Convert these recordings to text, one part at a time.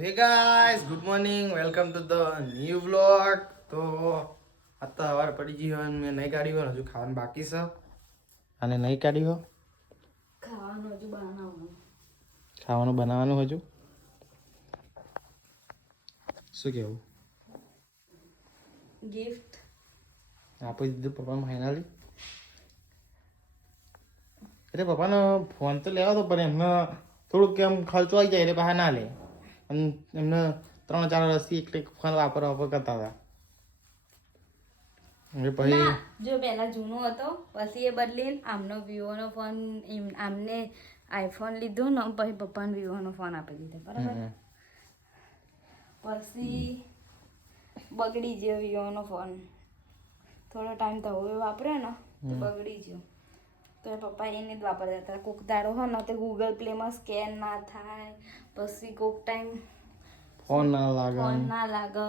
Hey guys good morning welcome to the new vlog તો આ તો સવાર પડી ગઈ હોય અને મેં નહીં કાઢ્યો હજુ ખાવાનું બાકી છે. અને નહીં કાઢ્યો ખાવાનું હજુ બનાવવાનું. ખાવાનું બનાવવાનું હજુ? શું કેવું ગિફ્ટ આપી દીધું પપ્પાને ફાઇનલી એટલે પપ્પાનો ફોન તો લેવા તો પણ એમને થોડુંક કેમ ખર્ચો આવી જાય એટલે બહાર ના લે. એમને ત્રણ ચાર વર્ષથી એક એક ફોન વાપર વાપર કરતા હતા. પછી જો પહેલા જૂનો હતો પછી એ બદલીને આમનો વિવોનો ફોન એમ આમને આઈફોન લીધો ને પછી પપ્પાને વિવોનો ફોન આપી દીધો બરાબર? પછી બગડી ગયો વિવોનો ફોન. થોડો ટાઈમ તો હવે વાપર્યો ને તો બગડી ગયો. તો પપ્પા એને જ વાપરતા હતા. કોક દાડો હો ને તે ગૂગલ પ્લેમાં સ્કેન ના થાય પછી કોક ટાઈમ ફોન ના લાગે. ફોન ના લાગે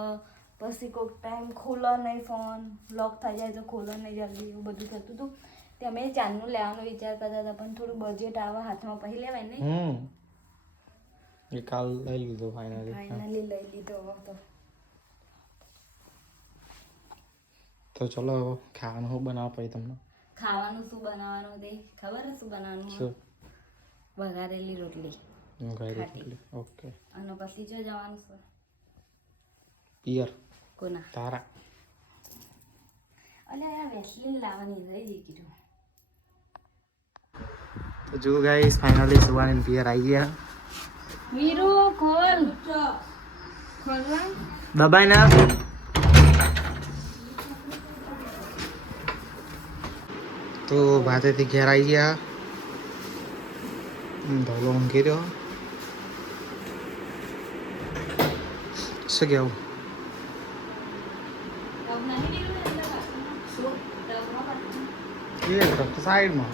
પછી કોઈક ટાઈમ ખોલો નહીં ફોન લોક થઈ જાય તો ખોલો નહીં જલ્દી એવું બધું થતું હતું. તે અમે ચાંદનું લેવાનો વિચાર કરતા હતા પણ થોડું બજેટ આવે હાથમાં પછી લેવાય નહીં એ કાલ લઈ લીધો ફાઇનલી ફાઇનલી લઈ લીધો તો તો ચલો હવે ખાવાનું હું બનાવ પછી તમને. ખાવાનું શું બનાવવાનું તે ખબર શું બનાવવાનું? વઘારેલી રોટલી. ઓકે. અને પછી જો જવાનું છે. પિયર. કોના? તારા. અલે આ વેસલીન લાવવાની રહી જઈ કીધું. તો જો ગાઈસ ફાઇનલી સુવાની પિયર આવી ગયા. વીરુ ખોલ. ખોલવા. દબાઈ ના તો ભાતેથી ઘેર આવી ગયા હમ, ધોલો ઊંઘી રહ્યો શું કેવું એ તો સાઈડમાં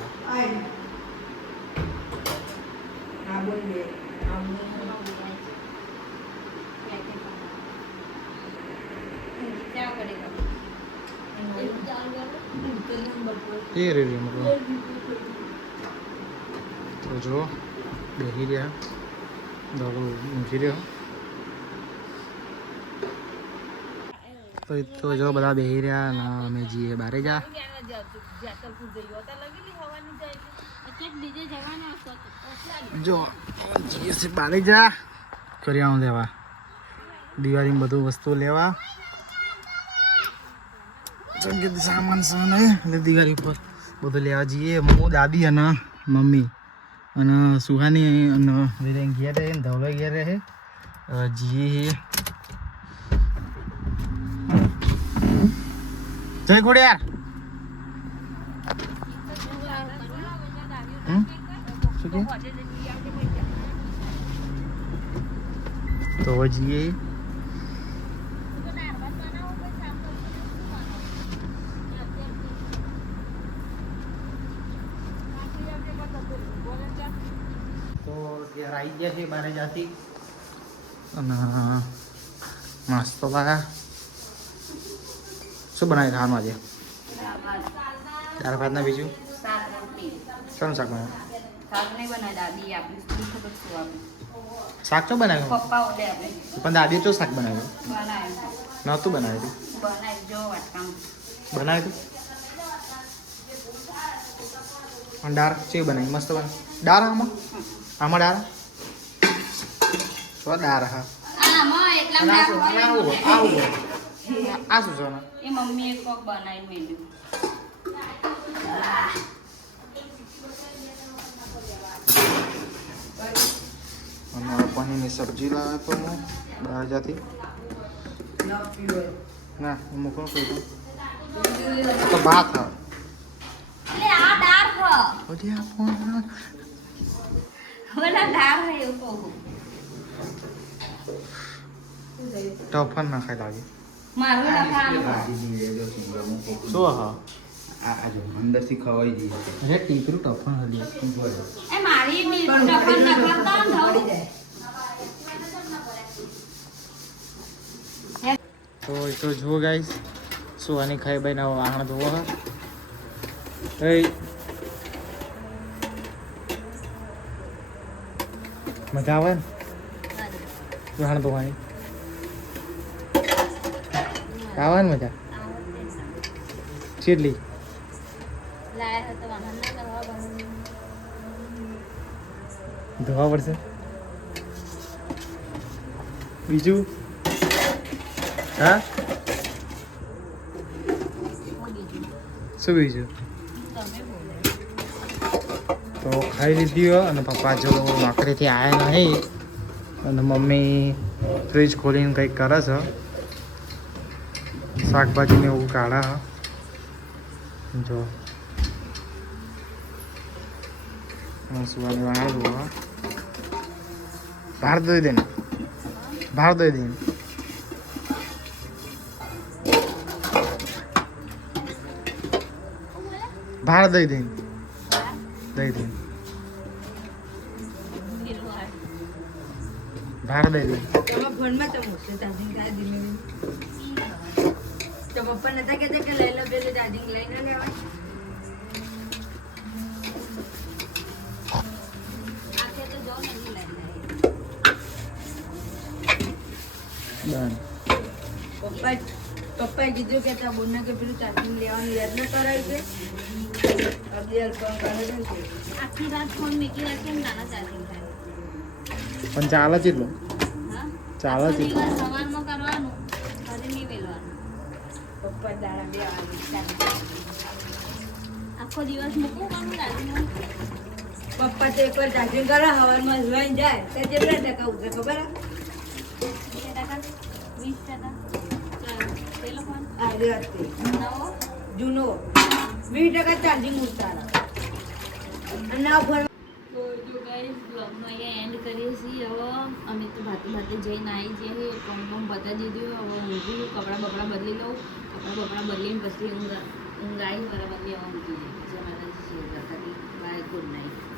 એ રેડી મતલબ. તો જો બેસી રહ્યા. ધોલો ઊંઘી રહ્યો. તો જો બધા બેસી રહ્યા ને અમે જઈએ બારે જા. જો, જઈએ છે બારે જા. કરિયાણું લેવા. દિવાળીમાં બધું વસ્તુ લેવા. જેમ કે સામાન છે ને એટલે ઉપર બધું લેવા જઈએ. હું દાદી અને મમ્મી. અને સુહાની અને વિરેન ઘેર રહે ધવલો ઘેર રહે જઈએ જય ખોડિયાર તો જઈએ. તો ઘેર આવી ગયા છે બારે જાતી અને નાસ્તો લાયા શું બનાવી ખાવાનું આજે ચાર ભાત ના બીજું શાક રોટલી શાનું શાક બનાવ્યું શાક નહીં બનાવી દાદી આપી શું ખબર શું આપી શાક તો બનાવ્યું પપ્પા ઓલે આપે પણ દાદીએ તો શાક બનાવ્યું બનાવ્યું નહોતું બનાવ્યું બનાવી જો વાટકામ બનાવ્યું અને દાળ કેવી બનાવી મસ્ત બનાવી દાળ આમાં આમાં દાળ તો દાળ હા આ શું શું છે? એ મમ્મીએ કોક બનાવી મેલ્યું. અને પનીરની સબ્જી લાવે તો હું બહાર જાતી ના હું મૂકો કહી તો ભાત હા. ઓલા હે એવું કહું. ટફન ના ખાઈ લાગે મારું લખાવાનું શું હા અંદરથી ખવાઈ જઈએ અરે ટીકરું ટફન હલી એ મારી તો એ તો જુઓ ગાઈસ શું આની ખાઈ ભાઈ ના વાહણ ધોવો હા એ મજા આવે ને વાહણ ધોવાની આવવાની મજા? ચીડલી? ધોવા પડશે? બીજું? હા? શું બીજું? તો ખાઈ લીધી હોય અને પપ્પા જો નોકરીથી આવ્યા નહીં, અને મમ્મી ફ્રીજ ખોલીને કંઈક કરે છે. શાકભાજી ને એવું કાઢા. જો. સુવાની જોવા બહાર દઈ દે ને. બહાર દઈ દે ભાર દઈ દે દઈ દે ભાર દઈ દે તો પપ્પા નતા કહેતા કે લઈ લો પેલું ચાર્જિંગ લઈને લેવાય પપ્પા પપ્પાએ કીધું કે તા બોલના કે પેલું ચાર્જિંગ લેવાનું યાદ ન કરાય છે. અગિયાર ફોન કરે છે ને પપ્પા દાડા બે. આખો દિવસ મૂકવું પપ્પા તો એકવાર ચાર્જિંગ કરે હવારમાં જોઈને જાય તો કેટલા ટકા ઉતરે ખબર? વીસ ટકા? જૂનો? વીસ ટકા ચાર્જિંગ ઉતારે. અને ફોન તો ગાઈઝ બ્લોગનો અહીંયા એન્ડ કરીએ છીએ. હવે અમે તો ભાતે ભાતે જઈને આવી જઈએ પમ પમ બતાવી દીધું. હવે ઊંઘી કપડાં બપડા બદલી લઉં. કપડાં બપડા બદલીને પછી ઊંઘ ઊંઘ આવી બરાબર ઊંઘી જઈએ જય માતાજી બાય ગુડ નાઇટ